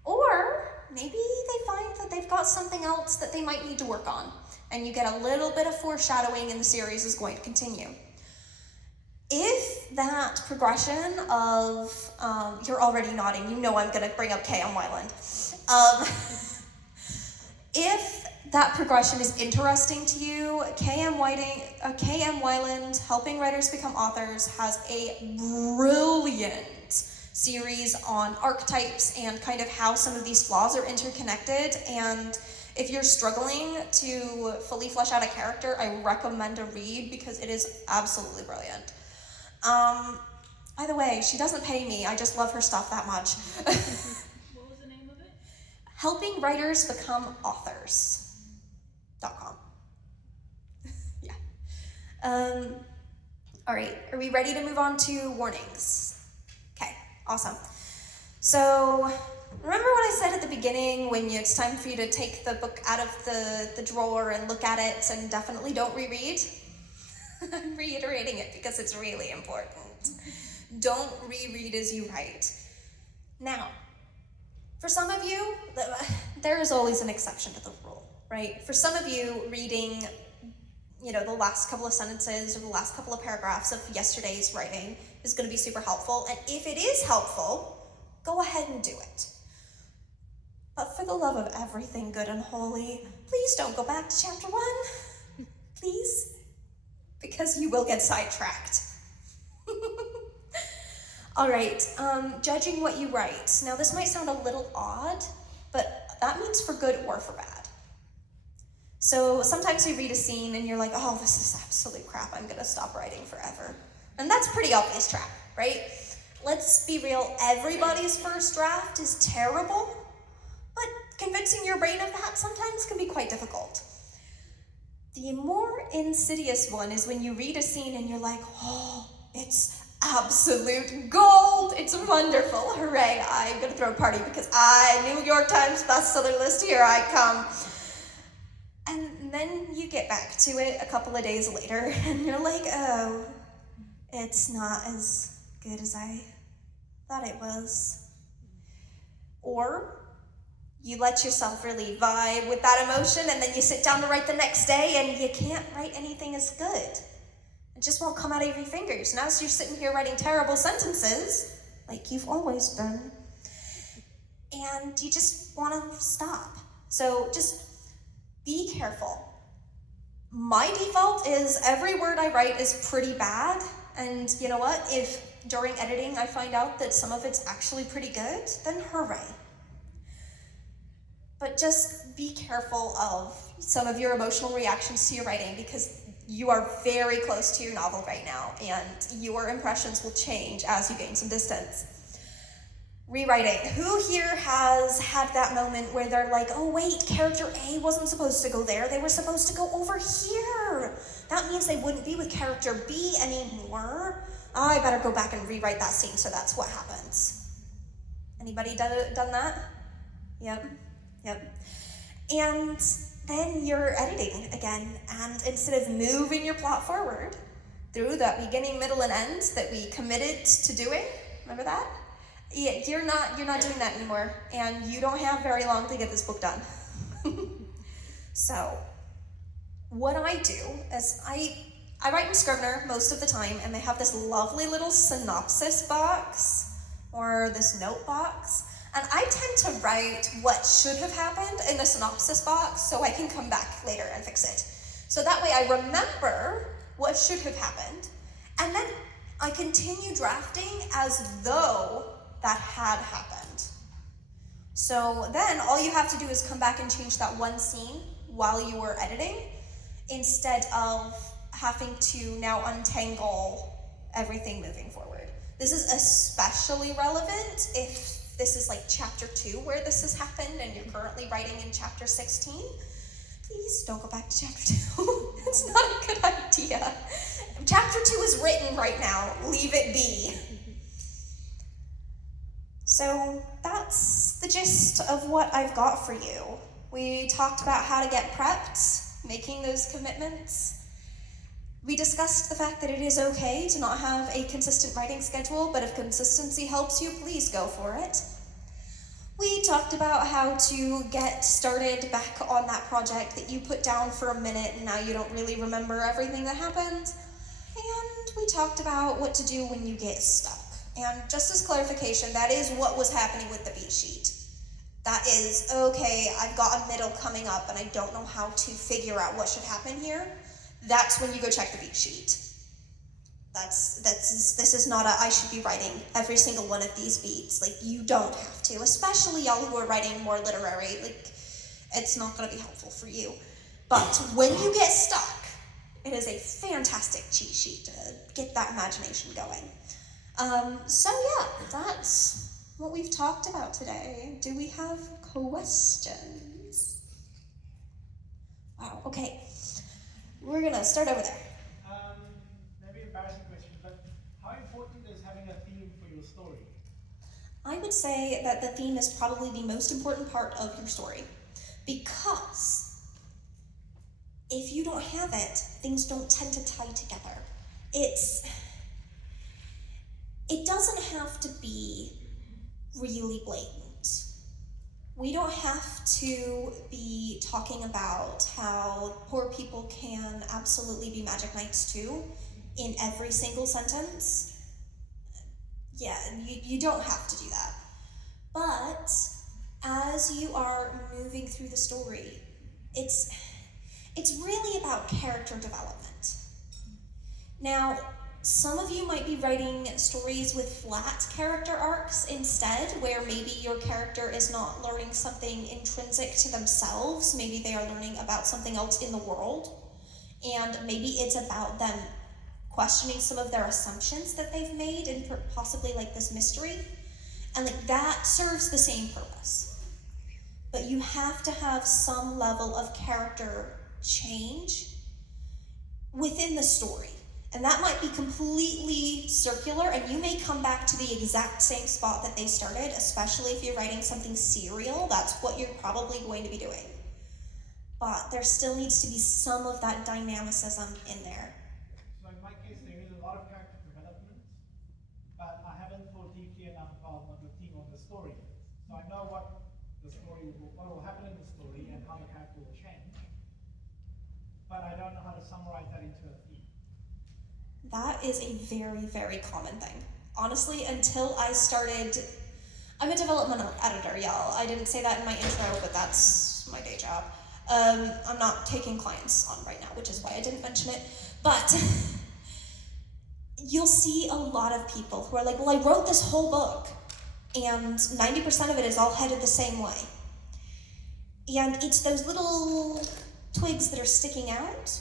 Or maybe they find that they've got something else that they might need to work on. And you get a little bit of foreshadowing, and the series is going to continue. If that progression of, you're already nodding, you know I'm gonna bring up K.M. Weiland. If that progression is interesting to you, K.M. Weiland, Helping Writers Become Authors, has a brilliant series on archetypes and kind of how some of these flaws are interconnected. And if you're struggling to fully flesh out a character, I recommend a read because it is absolutely brilliant. By the way, she doesn't pay me, I just love her stuff that much. What was the name of it? Helping Writers Become Authors.com. Yeah. All right, are we ready to move on to warnings? Okay, awesome. So, remember what I said at the beginning when it's time for you to take the book out of the drawer and look at it, and definitely don't reread? I'm reiterating it because it's really important. Don't reread as you write. Now, for some of you, there is always an exception to the rule, right? For some of you, reading, the last couple of sentences or the last couple of paragraphs of yesterday's writing is going to be super helpful. And if it is helpful, go ahead and do it. But for the love of everything good and holy, please don't go back to chapter 1. Please. Because you will get sidetracked. All right, judging what you write. Now this might sound a little odd, but that means for good or for bad. So sometimes you read a scene and you're like, oh, this is absolute crap, I'm gonna stop writing forever. And that's pretty obvious trap, right? Let's be real, everybody's first draft is terrible, but convincing your brain of that sometimes can be quite difficult. The more insidious one is when you read a scene and you're like, oh, it's absolute gold. It's wonderful. Hooray. I'm going to throw a party because New York Times bestseller list, here I come. And then you get back to it a couple of days later and you're like, oh, it's not as good as I thought it was. Or you let yourself really vibe with that emotion, and then you sit down to write the next day and you can't write anything as good. It just won't come out of your fingers. Now you're sitting here writing terrible sentences, like you've always been, and you just want to stop. So just be careful. My default is every word I write is pretty bad, and you know what? If during editing I find out that some of it's actually pretty good, then hooray. But just be careful of some of your emotional reactions to your writing, because you are very close to your novel right now, and your impressions will change as you gain some distance. Rewriting. Who here has had that moment where they're like, oh wait, character A wasn't supposed to go there, they were supposed to go over here. That means they wouldn't be with character B anymore. I better go back and rewrite that scene so that's what happens. Anybody done that? Yep. And then you're editing again, and instead of moving your plot forward through that beginning, middle, and end that we committed to doing, remember that? Yeah, you're not doing that anymore, and you don't have very long to get this book done. So, what I do is I write in Scrivener most of the time, and they have this lovely little synopsis box, or this note box, and I tend to write what should have happened in the synopsis box so I can come back later and fix it. So that way I remember what should have happened, and then I continue drafting as though that had happened. So then all you have to do is come back and change that one scene while you were editing, instead of having to now untangle everything moving forward. This is especially relevant if this is like chapter 2 where this has happened and you're currently writing in chapter 16. Please don't go back to chapter 2. That's not a good idea. Chapter 2 is written right now. Leave it be. So that's the gist of what I've got for you. We talked about how to get prepped, making those commitments. We discussed the fact that it is okay to not have a consistent writing schedule, but if consistency helps you, please go for it. We talked about how to get started back on that project that you put down for a minute and now you don't really remember everything that happened. And we talked about what to do when you get stuck. And just as clarification, that is what was happening with the beat sheet. That is, okay, I've got a middle coming up and I don't know how to figure out what should happen here. That's when you go check the beat sheet. This is not I should be writing every single one of these beats. Like, you don't have to, especially y'all who are writing more literary. Like, it's not gonna be helpful for you. But when you get stuck, it is a fantastic cheat sheet to get that imagination going. So yeah, that's what we've talked about today. Do we have questions? Wow, okay. We're gonna start over there. Maybe an embarrassing question, but how important is having a theme for your story? I would say that the theme is probably the most important part of your story, because if you don't have it, things don't tend to tie together. It doesn't have to be really blatant. We don't have to be talking about how poor people can absolutely be magic knights too in every single sentence. Yeah, you don't have to do that. But as you are moving through the story, it's really about character development. Now, some of you might be writing stories with flat character arcs instead, where maybe your character is not learning something intrinsic to themselves. Maybe they are learning about something else in the world, and maybe it's about them questioning some of their assumptions that they've made and possibly like this mystery, and like that serves the same purpose. But you have to have some level of character change within the story. And that might be completely circular, and you may come back to the exact same spot that they started, especially if you're writing something serial. That's what you're probably going to be doing. But there still needs to be some of that dynamicism in there. So in my case, there is a lot of character development, but I haven't thought deeply enough about what the theme of the story is. So I know what will happen in the story and how the character will change, but I don't know how to summarize that into a theme. That is a very, very common thing. Honestly, until I started, I'm a developmental editor, y'all. I didn't say that in my intro, but that's my day job. I'm not taking clients on right now, which is why I didn't mention it, but you'll see a lot of people who are like, well, I wrote this whole book, and 90% of it is all headed the same way. And it's those little twigs that are sticking out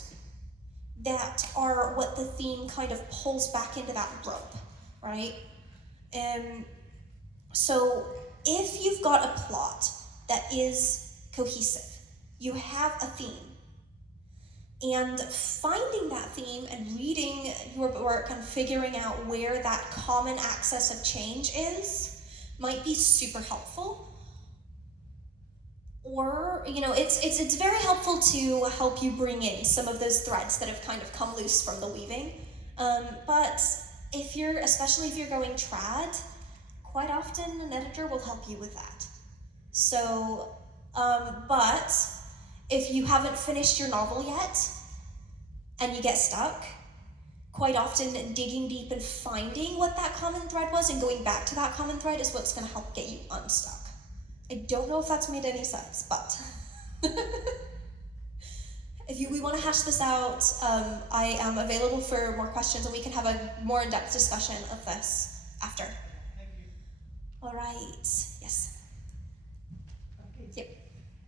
that are what the theme kind of pulls back into that rope, right? So if you've got a plot that is cohesive, you have a theme, and finding that theme and reading your work and figuring out where that common axis of change is might be super helpful. Or, it's very helpful to help you bring in some of those threads that have kind of come loose from the weaving. But especially if you're going trad, quite often an editor will help you with that. So, but if you haven't finished your novel yet and you get stuck, quite often digging deep and finding what that common thread was and going back to that common thread is what's going to help get you unstuck. I don't know if that's made any sense, but if we want to hash this out, I am available for more questions, and we can have a more in-depth discussion of this after. Thank you. All right. Yes. Okay. Yep.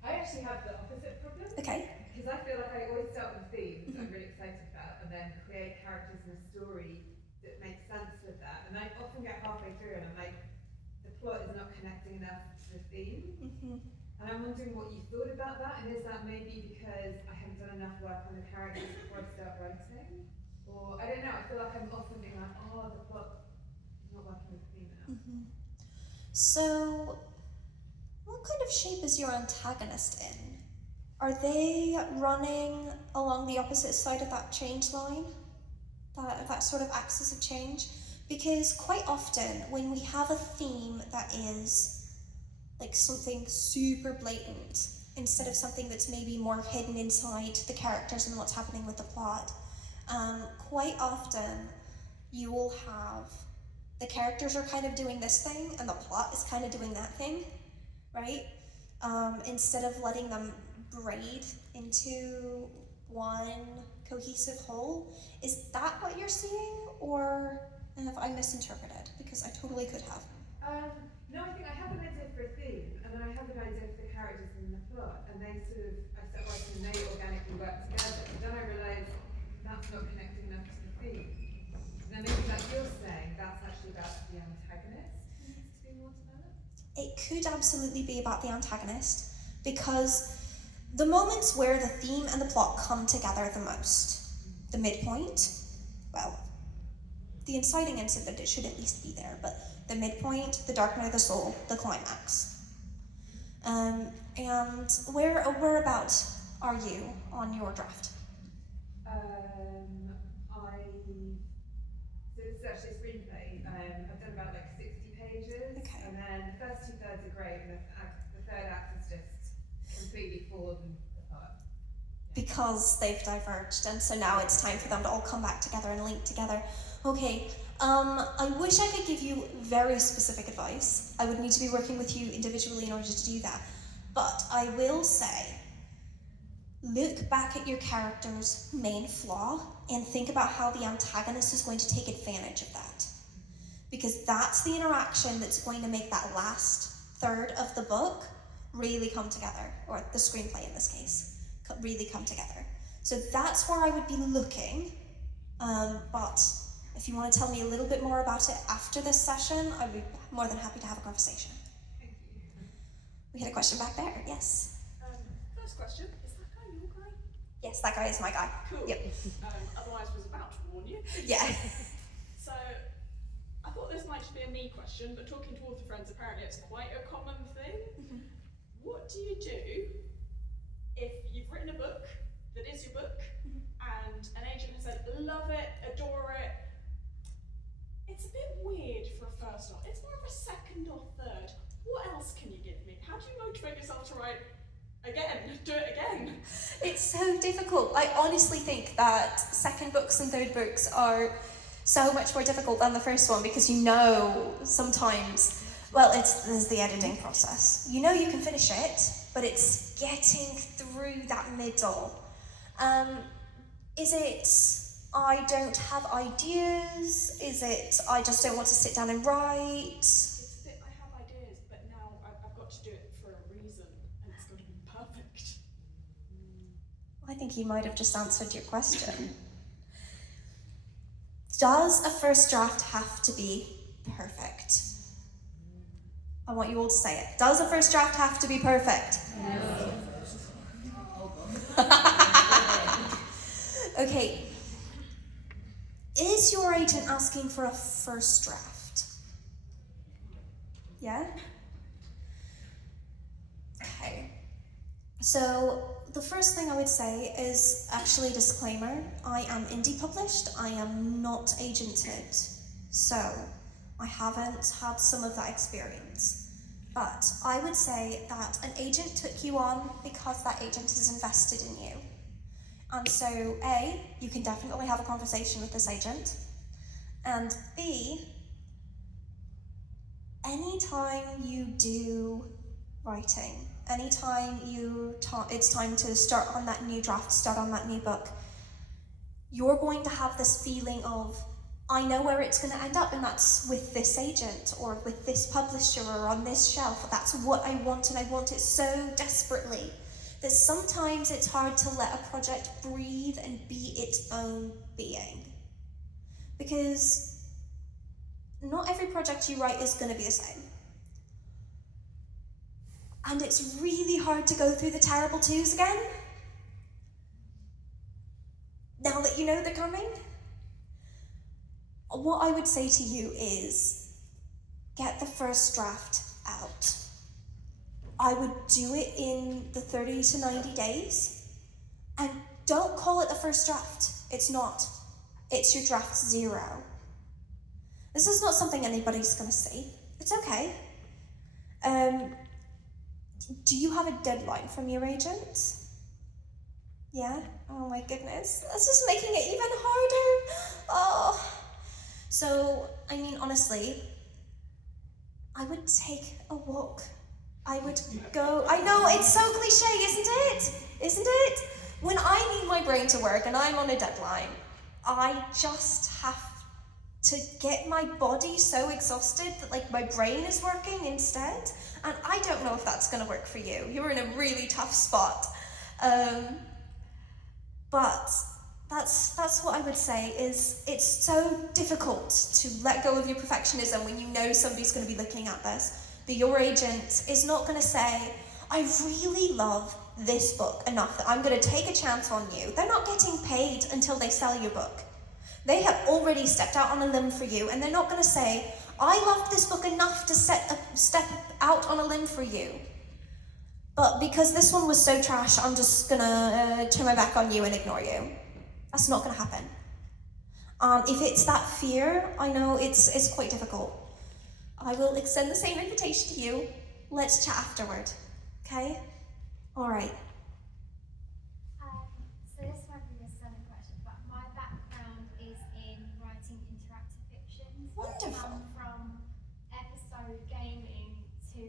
I actually have the opposite problem. Okay. Because I feel like I always start with themes that I'm really excited about, and then create characters and a story that makes sense with that. And I often get halfway through and I'm like, the plot is not connecting enough to the theme. Mm-hmm. And I'm wondering what you thought about that, and is that maybe because I haven't done enough work on the characters before I start writing? Or, I don't know, I feel like I'm often being like, oh, the plot is not working with the theme enough. Mm-hmm. So, what kind of shape is your antagonist in? Are they running along the opposite side of that change line? That sort of axis of change? Because quite often, when we have a theme that is like something super blatant, instead of something that's maybe more hidden inside the characters and what's happening with the plot, quite often you will have the characters are kind of doing this thing and the plot is kind of doing that thing, right? Instead of letting them braid into one cohesive whole. Is that what you're seeing, or have I misinterpreted? Because I totally could have. No, I think I have an idea for a theme, and then I have an idea for the characters in the plot, and I start writing and they organically work together. But then I realise that's not connecting enough to the theme. And then maybe like you're saying, that's actually about the antagonist who needs to be more developed. It could absolutely be about the antagonist, because the moments where the theme and the plot come together the most, the midpoint, well, the inciting incident, it should at least be there, but the midpoint, the dark night of the soul, the climax. And whereabout are you on your draft? So this is actually a screenplay. I've done about like 60 pages, Okay. and then the first 2/3 are great, and the third act is just completely fallen apart. Because they've diverged, and so now it's time for them to all come back together and link together. Okay, I wish I could give you very specific advice. I would need to be working with you individually in order to do that. But I will say, look back at your character's main flaw and think about how the antagonist is going to take advantage of that. Because that's the interaction that's going to make that last third of the book really come together, or the screenplay in this case, really come together. So that's where I would be looking, but if you want to tell me a little bit more about it after this session, I'd be more than happy to have a conversation. Thank you. We had a question back there, yes. First question, is that guy your guy? Yes, that guy is my guy. Cool. Yep. Otherwise was about to warn you. Yeah. So, I thought this might just be a me question, but talking to author friends, apparently it's quite a common thing. Mhm. What do you do if you've written a book that is your book, and an agent has said, love it, adore it, it's a bit weird for a first novel, it's more of a second or third, what else can you give me? How do you motivate yourself to write again, do it again? It's so difficult. I honestly think that second books and third books are so much more difficult than the first one, because sometimes, well, there's the editing process. You can finish it, but but it's getting through that middle. Is it I don't have ideas? Is it I just don't want to sit down and write? It's that I have ideas, but now I've got to do it for a reason, and it's got to be perfect. I think you might have just answered your question. Does a first draft have to be perfect? I want you all to say it. Does a first draft have to be perfect? No. Okay. Is your agent asking for a first draft? Yeah? Okay. So the first thing I would say is actually a disclaimer. I am indie published. I am not agented. So I haven't had some of that experience. But I would say that an agent took you on because that agent is invested in you. And so A, you can definitely have a conversation with this agent. And B, anytime you do writing, anytime it's time to start on that new draft, start on that new book, you're going to have this feeling of, I know where it's going to end up, and that's with this agent or with this publisher or on this shelf. That's what I want, and I want it so desperately that sometimes it's hard to let a project breathe and be its own being. Because not every project you write is going to be the same. And it's really hard to go through the terrible twos again, now that you know they're coming. What I would say to you is, get the first draft out. I would do it in the 30 to 90 days. And don't call it the first draft. It's not. It's your draft 0. This is not something anybody's going to see. It's okay. Do you have a deadline from your agent? Yeah? Oh my goodness. This is making it even harder. Oh. So, I mean, honestly, I would take a walk. I would go, I know, it's so cliche, isn't it? Isn't it? When I need my brain to work and I'm on a deadline, I just have to get my body so exhausted that like my brain is working instead. And I don't know if that's gonna work for you. You're in a really tough spot. But that's what I would say is it's so difficult to let go of your perfectionism when you know somebody's gonna be looking at this. But your agent is not going to say, I really love this book enough that I'm going to take a chance on you. They're not getting paid until they sell your book. They have already stepped out on a limb for you, and they're not going to say, I loved this book enough to step out on a limb for you. But because this one was so trash, I'm just going to turn my back on you and ignore you. That's not going to happen. If it's that fear, I know it's quite difficult. I will extend the same invitation to you. Let's chat afterward, okay? All right. So this might be a silly question, but my background is in writing interactive fiction. Wonderful. I've come from episode gaming to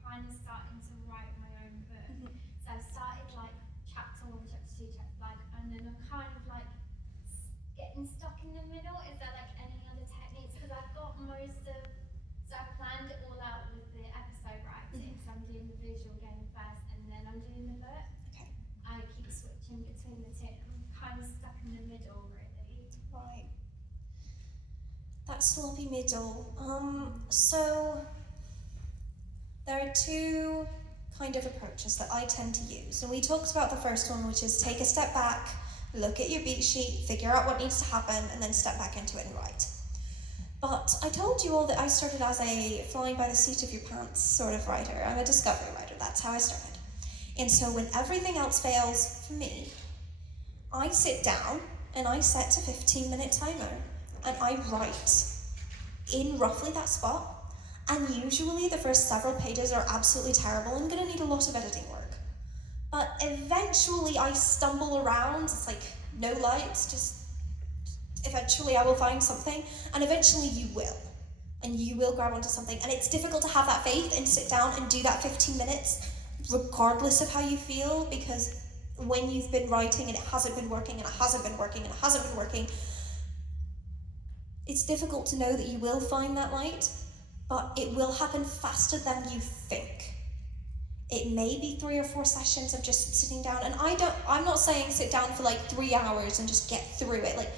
kind of starting to write my own book. Mm-hmm. So I've started like chapter 1, chapter 2, chapter like, and then I'm kind of like getting stuck in the middle. Is there like any other techniques? Because I've got most of. So I planned it all out with the episode writing. So I'm doing the visual game first, and then I'm doing the book. Okay. I keep switching between the two. I'm kind of stuck in the middle, really. Right. That sloppy middle. So there are two kind of approaches that I tend to use. And we talked about the first one, which is take a step back, look at your beat sheet, figure out what needs to happen, and then step back into it and write. But I told you all that I started as a flying by the seat of your pants sort of writer. I'm a discovery writer, that's how I started. And so when everything else fails for me, I sit down and I set a 15-minute timer and I write in roughly that spot. And usually the first several pages are absolutely terrible and gonna need a lot of editing work. But eventually I stumble around, it's like no lights, just eventually I will find something, and eventually you will. And you will grab onto something. And it's difficult to have that faith and sit down and do that 15 minutes. regardless of how you feel, because when you've been writing and it hasn't been working and it hasn't been working and it hasn't been working, it's difficult to know that you will find that light, but it will happen faster than you think. It may be 3 or 4 sessions of just sitting down, and I'm not saying sit down for like 3 hours and just get through it. Like,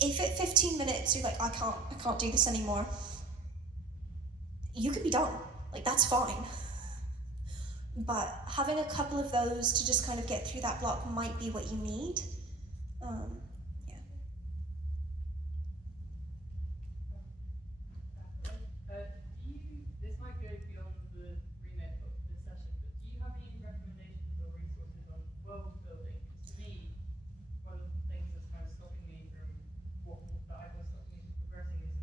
if at 15 minutes you're like, I can't do this anymore, you can be done. Like, that's fine. But having a couple of those to just kind of get through that block might be what you need. Yeah. This might go beyond the remit of this session, but do you have any recommendations or resources on world building? To me, one of the things that's kind of stopping me from that I was stopping me from progressing is,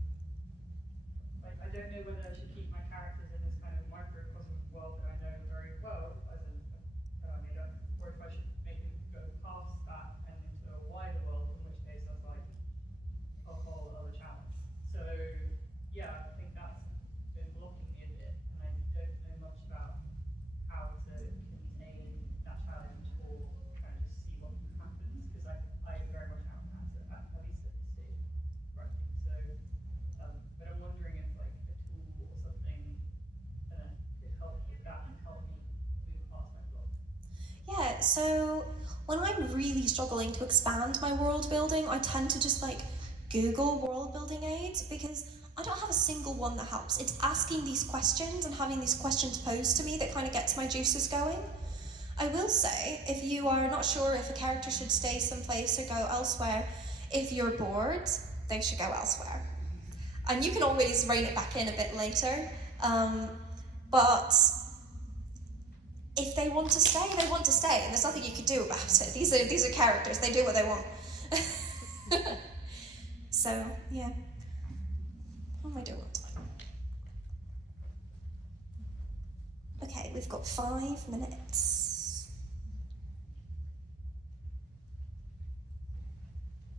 like, I don't know whether I should keep my characters in this kind of microcosm world that I know very well, as in that I made up, or if I should make them go past that and into a wider world, in which case that's like a whole other challenge. So yeah, I think that's been blocking me a bit, and I don't know much about how to contain that challenge or kind of just see what happens, because I very much am at least at this stage of writing. So, but I'm wondering if like a tool or something could help with that and help me move past my block. Yeah, so when I'm really struggling to expand my world building, I tend to just like Google world building aids, because I don't have a single one that helps. It's asking these questions and having these questions posed to me that kind of gets my juices going. I will say, if you are not sure if a character should stay someplace or go elsewhere, if you're bored, they should go elsewhere. And you can always rein it back in a bit later, but if they want to stay, they want to stay, and there's nothing you can do about it. These are characters, they do what they want. So, yeah. How am I doing on time? Okay, we've got 5 minutes.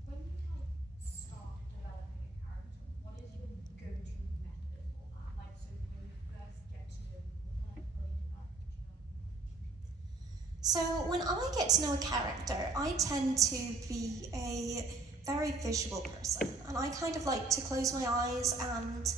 When you like start developing a character, what is your go-to method for that? Like, so when you first get to know people, what do you do that? So when I get to know a character, I tend to be a very visual person, and I kind of like to close my eyes and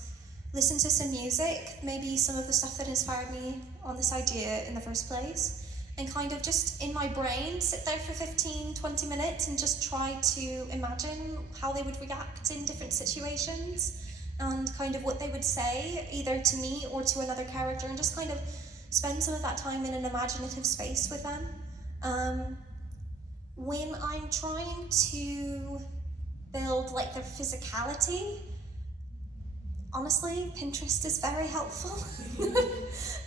listen to some music, maybe some of the stuff that inspired me on this idea in the first place, and kind of just in my brain sit there for 15-20 minutes and just try to imagine how they would react in different situations and kind of what they would say either to me or to another character, and just kind of spend some of that time in an imaginative space with them. When I'm trying to build like their physicality, honestly, Pinterest is very helpful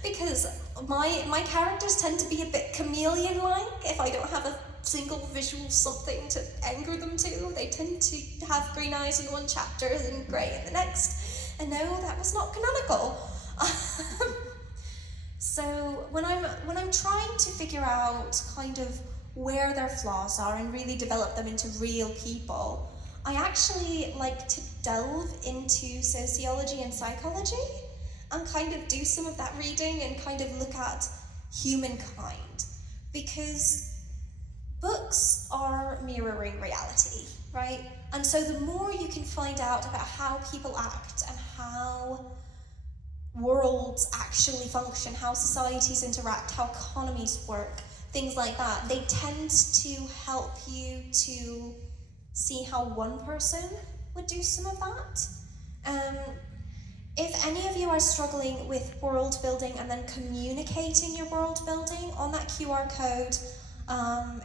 because my characters tend to be a bit chameleon-like. If I don't have a single visual something to anchor them to, they tend to have green eyes in one chapter and grey in the next. And no, that was not canonical. So when I'm trying to figure out kind of where their flaws are and really develop them into real people, I actually like to delve into sociology and psychology and kind of do some of that reading and kind of look at humankind, because books are mirroring reality, right? And so the more you can find out about how people act and how worlds actually function, how societies interact, how economies work, things like that, they tend to help you to see how one person would do some of that. If any of you are struggling with world building and then communicating your world building, on that QR code,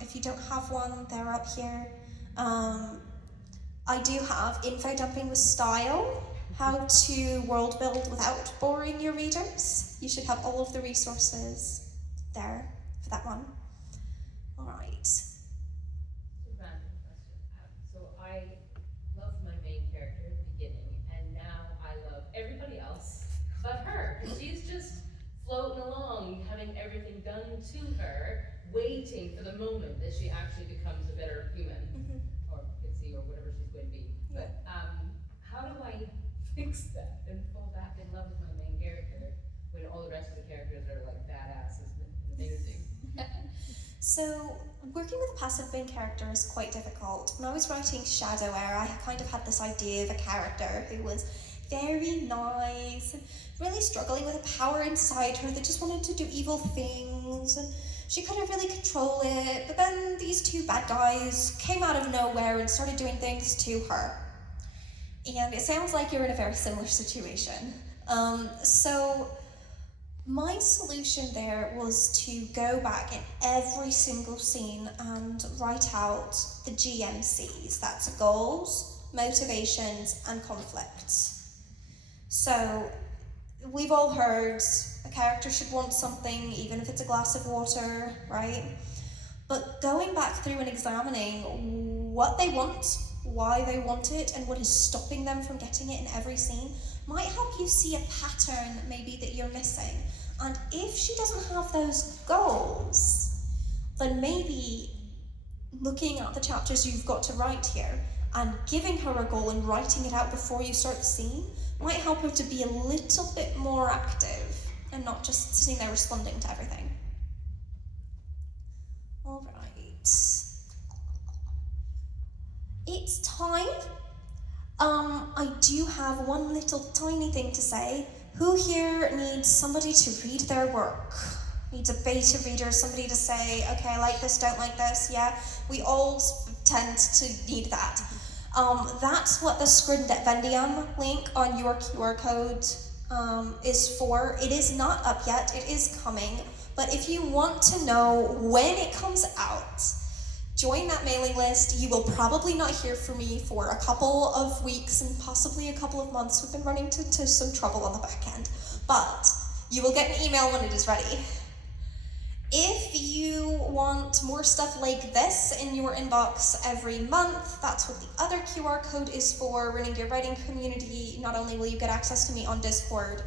if you don't have one, they're up here. I do have info dumping with style, how to world build without boring your readers. You should have all of the resources there for that one. All right. Random question. So I loved my main character at the beginning, and now I love everybody else but her. She's just floating along, having everything done to her, waiting for the moment that she actually becomes a better human, or pixie, or whatever she's going to be. But how do I fix that and fall back in love with my main character when all the rest of the characters are like badasses Amazing. So, working with a passive main character is quite difficult. When I was writing Shadow Heir, I kind of had this idea of a character who was very nice and really struggling with a power inside her that just wanted to do evil things, and she couldn't really control it. But then these two bad guys came out of nowhere and started doing things to her. And it sounds like you're in a very similar situation. So my solution there was to go back in every single scene and write out the GMCs. That's goals, motivations, and conflicts. So we've all heard a character should want something, even if it's a glass of water, right? But going back through and examining what they want, why they want it, and what is stopping them from getting it in every scene might help you see a pattern maybe that you're missing. And if she doesn't have those goals, then maybe looking at the chapters you've got to write here and giving her a goal and writing it out before you start the scene might help her to be a little bit more active and not just sitting there responding to everything. All right. It's time. I do have one little tiny thing to say. Who here needs somebody to read their work? Needs a beta reader, somebody to say, okay, I like this, don't like this, yeah? We all tend to need that. That's what the Scrindit Vendium link on your QR code is for. It is not up yet, it is coming, but if you want to know when it comes out, join that mailing list. You will probably not hear from me for a couple of weeks and possibly a couple of months. We've been running into some trouble on the back end, but you will get an email when it is ready. If you want more stuff like this in your inbox every month, that's what the other QR code is for. Running your writing community, not only will you get access to me on Discord,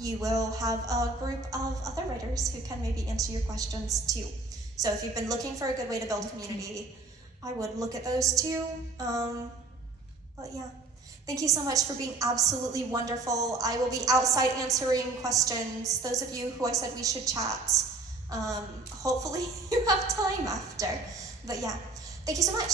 you will have a group of other writers who can maybe answer your questions too. So if you've been looking for a good way to build a community, I would look at those too. But yeah, thank you so much for being absolutely wonderful. I will be outside answering questions. Those of you who I said we should chat, hopefully you have time after. But yeah, thank you so much.